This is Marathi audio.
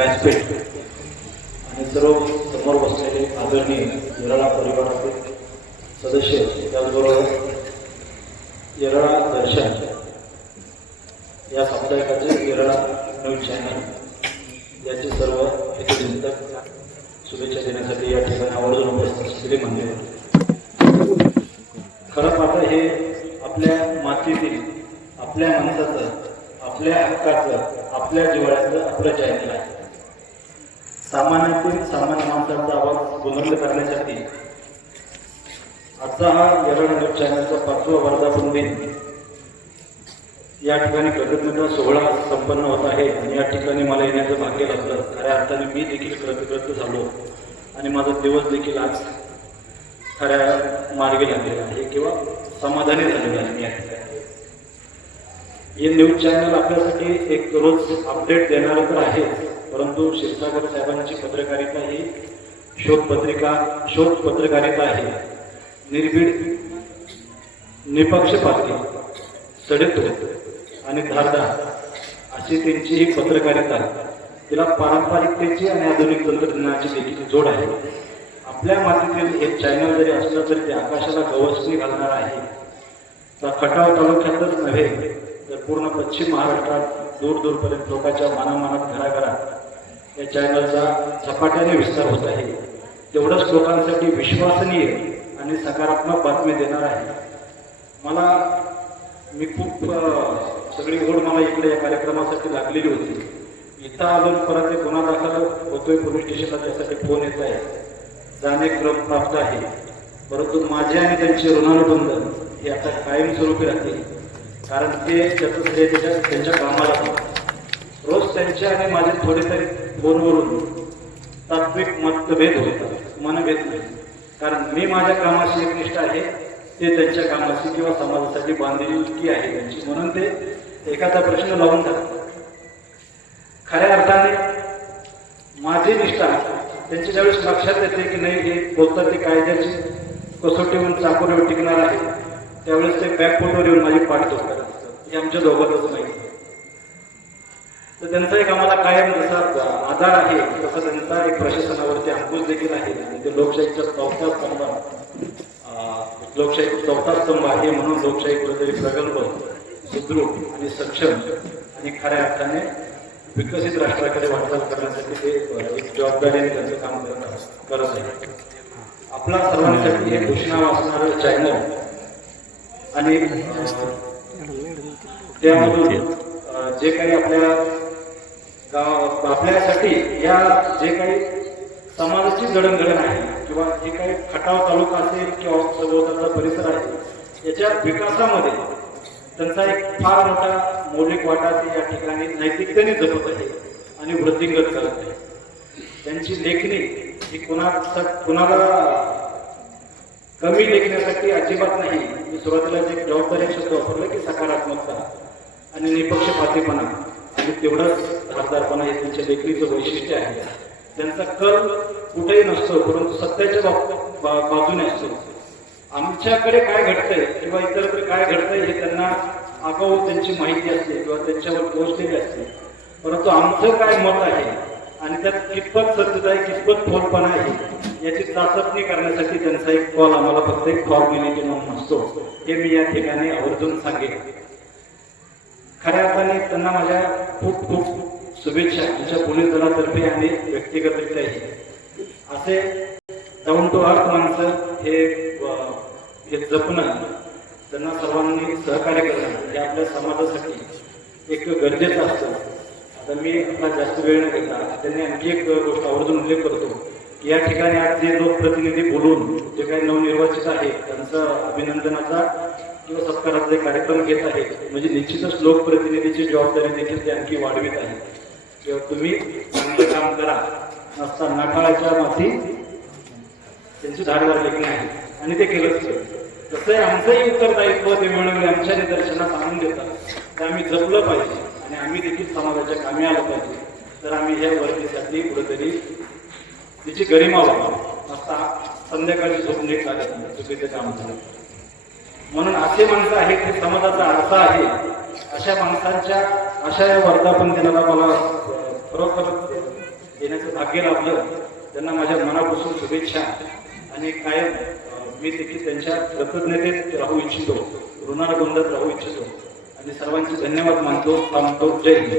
व्यासपीठ आणि सर्व समोर बसलेले आदरणीय येरळा परिवाराचे सदस्य, त्याचबरोबर येरळा दर्शन या साप्ताहिकाचे येरळा न्यूज चॅनल याचे सर्व हितचिंतक शुभेच्छा देण्यासाठी या ठिकाणी आवर्जून उपस्थित असलेले मान्यवर. खरं पाहता हे आपल्या मातीतील, आपल्या माणसाचं, आपल्या हक्काचं, आपल्या जिव्हाळ्याचं आपलं चॅनल आहे. सामान्यातील सामान्य माणसाचा आवाज बुलंद करण्यासाठी आजचा हा येरळा न्यूज चॅनलचा 5वा वर्धापन दिन या ठिकाणी कृतज्ञता सोहळा संपन्न होत आहे. आणि या ठिकाणी मला येण्याचं भाग्य लाभलं. खऱ्या अर्थाने मी देखील कृतज्ञ झालो आणि माझा दिवस देखील आज खऱ्या मार्गी लागलेला आहे किंवा समाधानी झालेला आहे. या ठिकाणी हे न्यूज चॅनल आपल्यासाठी एक रोज अपडेट देणारं तर आहे, परंतु क्षीरसागर साहेबांची पत्रकारिता ही शोध पत्रकारिता आहे. निर्भीड, निपक्षपाती, सडेतोड आणि धारदार अशी त्यांची ही पत्रकारिता. तिला पारंपरिकतेची आणि आधुनिक तंत्रज्ञानाची देखील जोड आहे. आपल्या मातीतील एक चॅनल जरी असलं तरी ते आकाशाला गवसणी घालणार आहे. तर खटाव तालुक्यातच नव्हे तर पूर्ण पश्चिम महाराष्ट्रात दूरपर्यंत लोकांच्या मनामनात घराघरात या चॅनलचा झपाट्याने विस्तार होत आहे. तेवढंच लोकांसाठी विश्वसनीय आणि सकारात्मक बातमी देणार आहे. मी खूप सगळी ओढ मला इकडे या कार्यक्रमासाठी लागलेली होती. इथं आलो परत एक गुन्हा दाखल होतोय पोलीस स्टेशनला, त्यासाठी फोन येत आहे, जाणे क्रम प्राप्त आहे. परंतु माझे आणि त्यांचे ऋणानुबंध हे आता कायमस्वरूपी राहतील. कारण ते त्यांच्या कामाला रोज त्यांचे आणि माझे थोडे तरी फोनवरून तात्विक मतभेद होतात, मनभेद नाही. कारण मी माझ्या कामाशी एकनिष्ठ आहे, ते त्यांच्या कामाशी किंवा समाजासाठी बांधिलकी आहे त्यांची, म्हणून ते एखादा प्रश्न लावून टाकतात. खऱ्या अर्थाने माझी निष्ठा त्यांच्या ज्यावेळेस लक्षात येते की नाही हे बोलतात ते कायद्याची कसोटीवरून चाकोरीवर टिकणार आहे, त्यावेळेस ते बॅकफुटवर येऊन माझी पाठ धोका असतात. हे आमच्या दोघांतच माहिती. तर त्यांचा एक आम्हाला कायम जसा आधार आहे तसा त्यांचा एक प्रशासनावरती अंकुश देखील आहे. आणि ते लोकशाहीचा चौथा स्तंभ आहे. म्हणून लोकशाही कुठेतरी प्रगल्भ, सुदृढ आणि सक्षम आणि खऱ्या अर्थाने विकसित राष्ट्राकडे वाटचाल करण्यासाठी ते एक जबाबदारीने त्यांचं काम करत आहे. आपला सर्वांसाठी हे घोषणा वाचणारं चॅनल आणि त्यामधून जे काही आपल्यासाठी या जे काही समाजाची जडणघडण आहे किंवा जे काही खटाव तालुका असेल किंवा सभोवतालचा परिसर आहे याच्या विकासामध्ये त्यांचा एक फार मोठा मौलिक वाटा ते या ठिकाणी नैतिकतेने जपत आहे आणि वृद्धिंगत करत आहे. त्यांची लेखणी ही कुणाला कमी लेखण्यासाठी अजिबात नाही. मी सुरुवातीला जे जबाबदारी शब्द वापरलं की सकारात्मकता आणि निपक्षपातीपणा आणि तेवढाच धारदारपणा हे त्यांच्या लेखणीचं वैशिष्ट्य आहे. त्यांचा कल कुठेही नसतो, परंतु सत्याच्या बाजूने असतो. आमच्याकडे काय घडतंय किंवा इतरकडे काय घडतंय हे त्यांना आगाऊ त्यांची माहिती असते किंवा त्यांच्यावर पोहोचलेली असते, परंतु आमचं काय मत आहे आणि त्यात कितपत सत्यता आहे, कितपत फोलपणा आहे याची चाचपणी करण्यासाठी त्यांचा एक कॉल आम्हाला फक्त एक फॉर्मॅलिटी म्हणून नसतो. हे मी या ठिकाणी आवर्जून सांगेन. खऱ्या अर्थाने त्यांना माझ्या खूप खूप शुभेच्छा आमच्या पोलीस दलातर्फे आणि व्यक्तिगतरित्याही. असे डाऊन टू अर्थ माणसं हे जपणं, त्यांना सर्वांनी सहकार्य करणं हे आपल्या समाजासाठी एक गरजेचं असतं. आता मी आपला जास्त वेळ न घेता त्यांनी आणखी एक गोष्ट आवर्जून उल्लेख करतो की या ठिकाणी आज जे लोकप्रतिनिधी बोलून जे काही नवनिर्वाचित आहेत त्यांचा अभिनंदनाचा किंवा सत्काराचा कार्यक्रम घेत आहे, म्हणजे निश्चितच लोकप्रतिनिधीची जबाबदारी देखील ते आणखी वाढवित आहे. किंवा तुम्ही चांगलं काम करा नसता नाठाळाच्या माथी त्यांची धारदार लेखणी आहे आणि ते केलंच. तसंही आमचंही उत्तरदायित्व ते मिळवले आमच्या निदर्शनास आणून देतात, तर आम्ही जपलं पाहिजे आणि आम्ही देखील समाजाच्या कामी आलं पाहिजे. तर आम्ही ह्या वर्गीसाठी कुठेतरी तिची गरिमा वापरू नसता संध्याकाळची झोप नीट लागत नाही, चुकीचं काम झालं. म्हणून असे माणसं आहेत हे समाजाचा आरसा आहे. अशा माणसांच्या अशा या वर्धापन दिनाला मला खरोखर येण्याचं भाग्य लाभलं. त्यांना माझ्या मनापासून शुभेच्छा आणि कायम मी देखील त्यांच्या कृतज्ञतेत राहू इच्छितो, ऋणानुबंधात राहू इच्छितो आणि सर्वांचे धन्यवाद मानतो. जय हिंद.